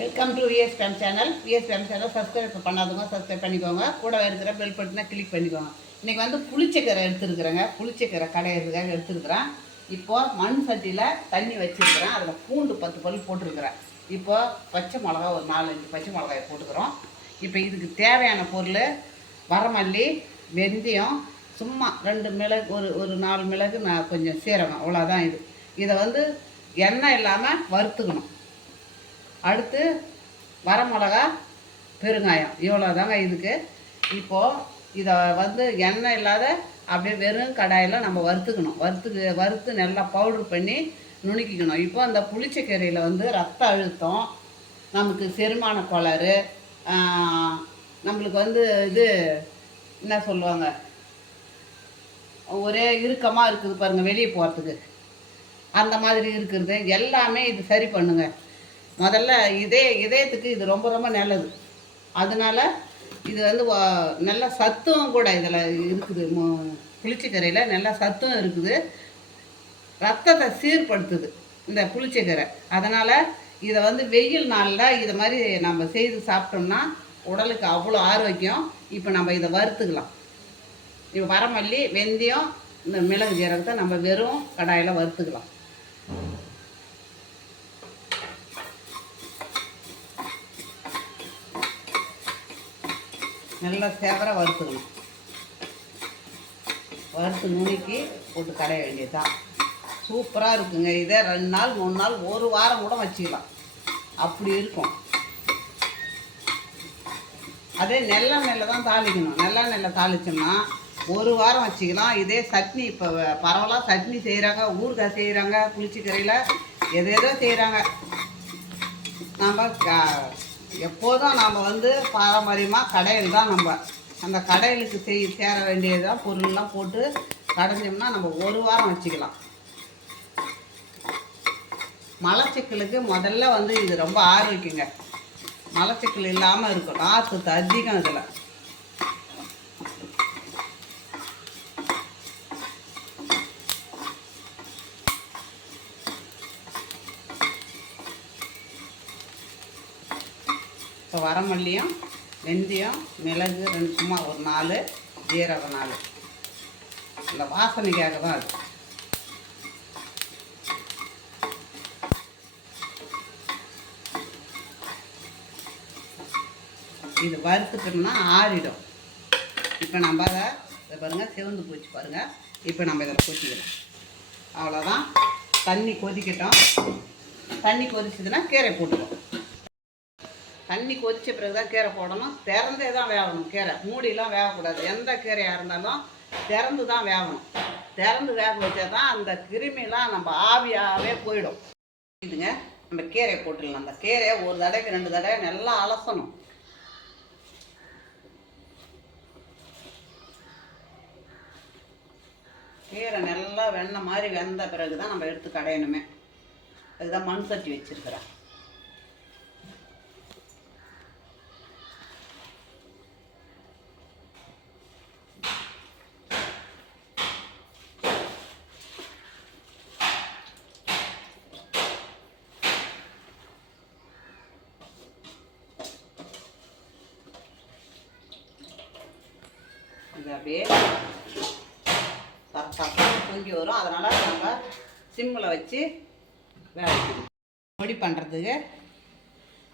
Welcome to VS Fame channel. VS Fame channel subscribe பண்ணாதவங்க subscribe பண்ணிக்கோங்க. கூட இருக்கிற பெல் பட்டனை கிளிக் பண்ணிக்கோங்க. இன்றைக்கி வந்து புளிச்சக்கீரை எடுத்துருக்குறேங்க. புளிச்சக்கீரை கடையிறதுக்காக எடுத்துருக்குறேன். இப்போது மண் சட்டியில் தண்ணி வச்சுருக்கிறேன். அதில் பூண்டு 10 பல் போட்டிருக்கிறேன். இப்போது பச்சை மிளகா ஒரு 4-5 பச்சை மிளகாயை போட்டுக்கிறோம். இப்போ இதுக்கு தேவையான பொருள் வரமல்லி, வெந்தயம், சும்மா 2 மிளகு, ஒரு 4 மிளகு, நான் கொஞ்சம் சீரகம், அவ்வளோதான். இதை வந்து எண்ணெய் இல்லாமல் வறுத்துக்கணும். அடுத்து வரமிளகா, பெருங்காயம், இவ்வளோ தாங்க இதுக்கு. இப்போது இதை வந்து எண்ணெய் இல்லாத அப்படியே வெறும் கடாயில் நம்ம வறுத்து நல்லா பவுட்ரு பண்ணி நுணுக்கிக்கணும். இப்போ அந்த புளிச்சக்கீரையில் வந்து ரத்த அழுத்தம், நமக்கு செரிமான கோளாறு, நம்மளுக்கு வந்து இது என்ன சொல்லுவாங்க, ஒரே இறுக்கமாக இருக்குது பாருங்கள் வெளியே போகிறதுக்கு, அந்த மாதிரி இருக்கிறது எல்லாமே இது சரி பண்ணுங்க. முதல்ல இதயத்துக்கு இது ரொம்ப ரொம்ப நல்லது. அதனால் இது வந்து நல்ல சத்தும் கூட இதில் இருக்குது. புளிச்சக்கீரையில் நல்ல சத்தும் இருக்குது. ரத்தத்தை சீர்படுத்துது இந்த புளிச்சக்கீரை. அதனால் இதை வந்து வெயில் நாளில் இதை மாதிரி நம்ம செய்து சாப்பிட்டோம்னா உடலுக்கு அவ்வளோ ஆரோக்கியம். இப்போ நம்ம இதை வறுத்துக்கலாம். இப்போ வரமல்லி, வெந்தயம், இந்த மிளகு ஜீரகத்தை நம்ம வெறும் கடாயில் வறுத்துக்கலாம். நல்லா சேவரை வறுத்துக்கணும். வறுத்து நுணுக்கி போட்டு கடைய வேண்டியதுதான். சூப்பராக இருக்குங்க. இதே 2 நாள் 3 நாள் 1 வாரம் கூட வச்சுக்கலாம், அப்படி இருக்கும். அதே நெல்லெண்ணெயில் தான் தாளிக்கணும். நெல்லெண்ணெயில் தாளிச்சோம்னா 1 வாரம் வச்சுக்கலாம். இதே சட்னி, இப்போ பரவலாக சட்னி செய்கிறாங்க, ஊறுகாய் செய்கிறாங்க, புளிச்சக்கீரையில் எதேதோ செய்கிறாங்க. நம்ம எப்போதும் நாம் வந்து பாரம்பரியமாக கடையில் தான், நம்ம அந்த கடையிலுக்கு சேர வேண்டியதான் பொருள்லாம் போட்டு கடைஞ்சோம்னா நம்ம 1 வாரம் வச்சுக்கலாம். மலச்சிக்கலுக்கு முதல்ல வந்து இது ரொம்ப ஆரோக்கியங்க. மலச்சிக்கல் இல்லாமல் இருக்கும். நார்ச்சத்து அதிகம் இதில். இப்போ வரமல்லியும், வெந்தயம், மிளகு 2, சும்மா ஒரு 4, ஜீரகம் 4, இந்த வாசனைக்காக தான் அது. இது வறுத்துட்டோம்னா ஆறிடும். இப்போ நம்ம இதை பாருங்கள், சிவந்து போச்சு பாருங்கள். இப்போ நம்ம இதில் கொதிக்கலாம். அவ்வளோதான். தண்ணி கொதிக்கட்டும். தண்ணி கொதிச்சதுன்னா கீரை போட்டுக்கலாம். தண்ணி கொதித்த பிறகு தான் கீரை போடணும். திறந்தே தான் வேகணும். கீரை மூடிலாம் வேகக்கூடாது. எந்த கீரையாக இருந்தாலும் திறந்து தான் வேகணும். திறந்து வேக வச்சா தான் அந்த கிருமிலாம் நம்ம ஆவியாகவே போயிடும். இதுங்க, நம்ம கீரையை போட்டுடலாம். அந்த கீரையை 1 தடவைக்கு 2 தடவை நல்லா அலசணும். கீரை நல்லா வெண்ணெய் மாதிரி வெந்த பிறகு தான் நம்ம எடுத்து கடையணுமே. அதுதான் மண் சட்டி வச்சுருக்கிறேன். இது அப்படியே சரசாக பொங்கி வரும். அதனால் நம்ம சிம்மில் வச்சு வேலைக்கணும். பொடி பண்ணுறதுக்கு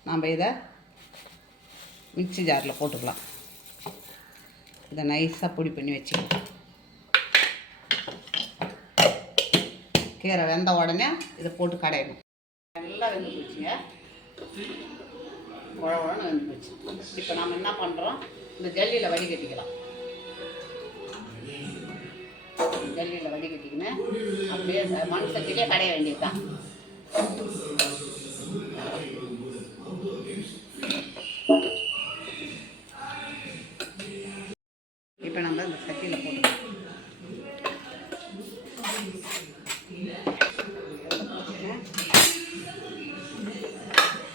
நம்ம இதை மிக்ஸி ஜாரில் போட்டுக்கலாம். இதை நைஸாக பொடி பண்ணி வச்சுக்கலாம். கீரை வெந்த உடனே இதை போட்டு கடையணும். நல்லா வெந்து போச்சுங்க. உழவுழன்னு வெந்து போச்சு. இப்போ நம்ம என்ன பண்ணுறோம், இந்த ஜல்லியில் வடிகட்டிக்கலாம். ஜல்லியில் வடிகட்டிக்கின்னு அப்படியே மண் சட்டிலே கடைய வேண்டியது தான். இப்போ நம்ம இந்த சட்டியில் போட்டுக்கலாம்.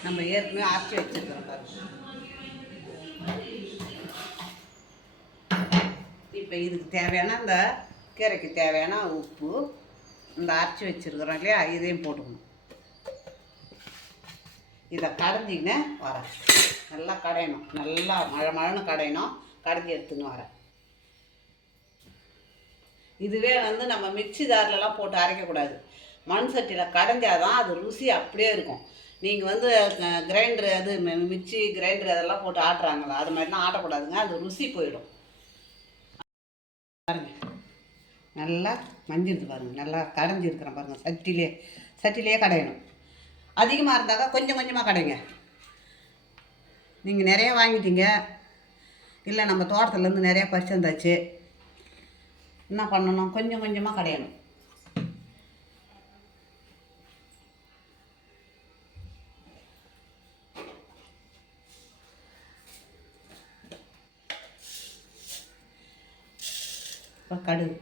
நம்ம ஏற்கனவே ஆற்றி வச்சுருக்கோம் பாருங்க. இப்போ இதுக்கு தேவையான இந்த கீரைக்கு தேவையான உப்பு, இந்த அரைச்சி வச்சுருக்கிறோம் இல்லையா, இதையும் போட்டுக்கணும். இதை கடைஞ்சிக்கின்னு வரேன். நல்லா கடையணும், நல்லா மழைன்னு கடையணும். கடைஞ்சி எடுத்துன்னு வரேன். இதுவே வந்து நம்ம மிக்சி ஜார்லலாம் போட்டு அரைக்கக்கூடாது. மண் சட்டியில் கடைஞ்சாதான் அது ருசி அப்படியே இருக்கும். நீங்கள் வந்து கிரைண்டரு அது மிக்சி கிரைண்டரு அதெல்லாம் போட்டு ஆட்டுறாங்களா, அது மாதிரிலாம் ஆட்டக்கூடாதுங்க. அது ருசி போயிடும். பாருங்கள், நல்லா மஞ்சிருது பாருங்கள். நல்லா கடைஞ்சிருக்கிறேன் பாருங்கள். சட்டிலே கடையணும். அதிகமாக இருந்தாக்கா கொஞ்சம் கொஞ்சமாக கடைங்க. நீங்கள் நிறையா வாங்கிட்டீங்க, இல்லை நம்ம தோட்டத்துலேருந்து நிறையா பறிச்சு வந்தாச்சு, என்ன பண்ணணும், கொஞ்சம் கொஞ்சமாக கடையணும். இப்போ கடுகு,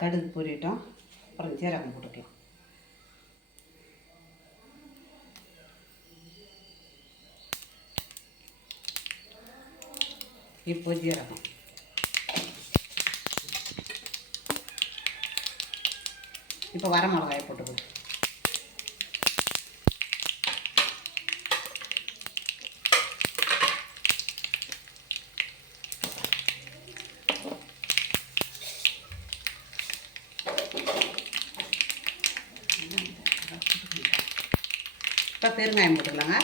கடுகு பொரியட்டும். அப்புறம் ஜீரகம் போட்டுக்கலாம். இப்போ ஜீரகம், இப்போ வர மிளகாயை போட்டுக்கலாம். இப்போ பெருங்காயம் போட்டுக்கலாங்க.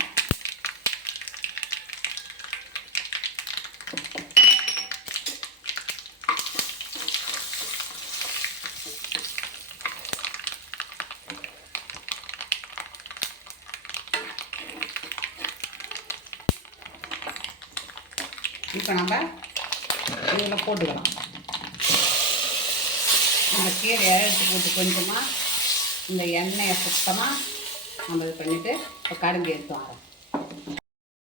இப்போ நம்ம இதில் போட்டுக்கலாம். இந்த கீரையை எடுத்து போட்டு கொஞ்சமாக இந்த எண்ணெயை சுத்தமாக நம்ம இது பண்ணிவிட்டு இப்போ கடைஞ்சி எடுத்து வரோம்.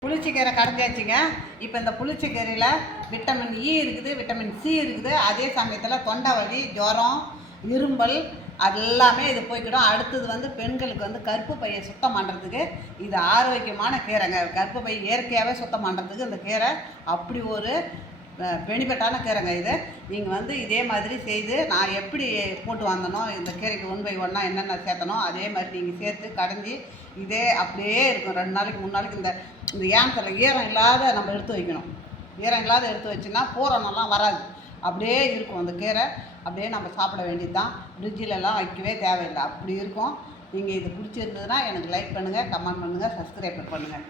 புளிச்சக்கீரை கடைஞ்சாச்சுங்க. இப்போ இந்த புளிச்சக்கீரையில் விட்டமின் இ இருக்குது, விட்டமின் சி இருக்குது. அதே சமயத்தில் தொண்டை வலி, ஜுரம், இரும்பல் எல்லாமே இது போய்க்கிடும். அடுத்தது வந்து பெண்களுக்கு வந்து கர்ப்ப பையை சுத்தம் பண்ணுறதுக்கு இது ஆரோக்கியமான கீரைங்க. கர்ப்ப பை இயற்கையாகவே சுத்தம் பண்ணுறதுக்கு இந்த கீரை அப்படி ஒரு பெனிஃபிட்டான கீரைங்க. இது நீங்கள் வந்து இதே மாதிரி செய்து நான் எப்படி போட்டு வந்தனோ இந்த கீரைக்கு 1 by 1 என்னென்ன சேர்த்தனோ அதே மாதிரி நீங்கள் சேர்த்து கடைஞ்சி இதே அப்படியே இருக்கும். 2 நாளைக்கு 3 நாளைக்கு இந்த ஏனத்தில் ஈரம் இல்லாத நம்ம எடுத்து வைக்கணும். ஈரம் இல்லாத எடுத்து வச்சுன்னா பூரணம்லாம் வராது, அப்படியே இருக்கும் அந்த கீரை. அப்படியே நம்ம சாப்பிட வேண்டியது தான். ஃப்ரிட்ஜிலலாம் வைக்கவே தேவையில்லை, அப்படி இருக்கும். நீங்கள் இது பிடிச்சிருந்ததுன்னா எனக்கு லைக் பண்ணுங்கள், கமெண்ட் பண்ணுங்கள், சப்ஸ்கிரைப் பண்ணுங்கள்.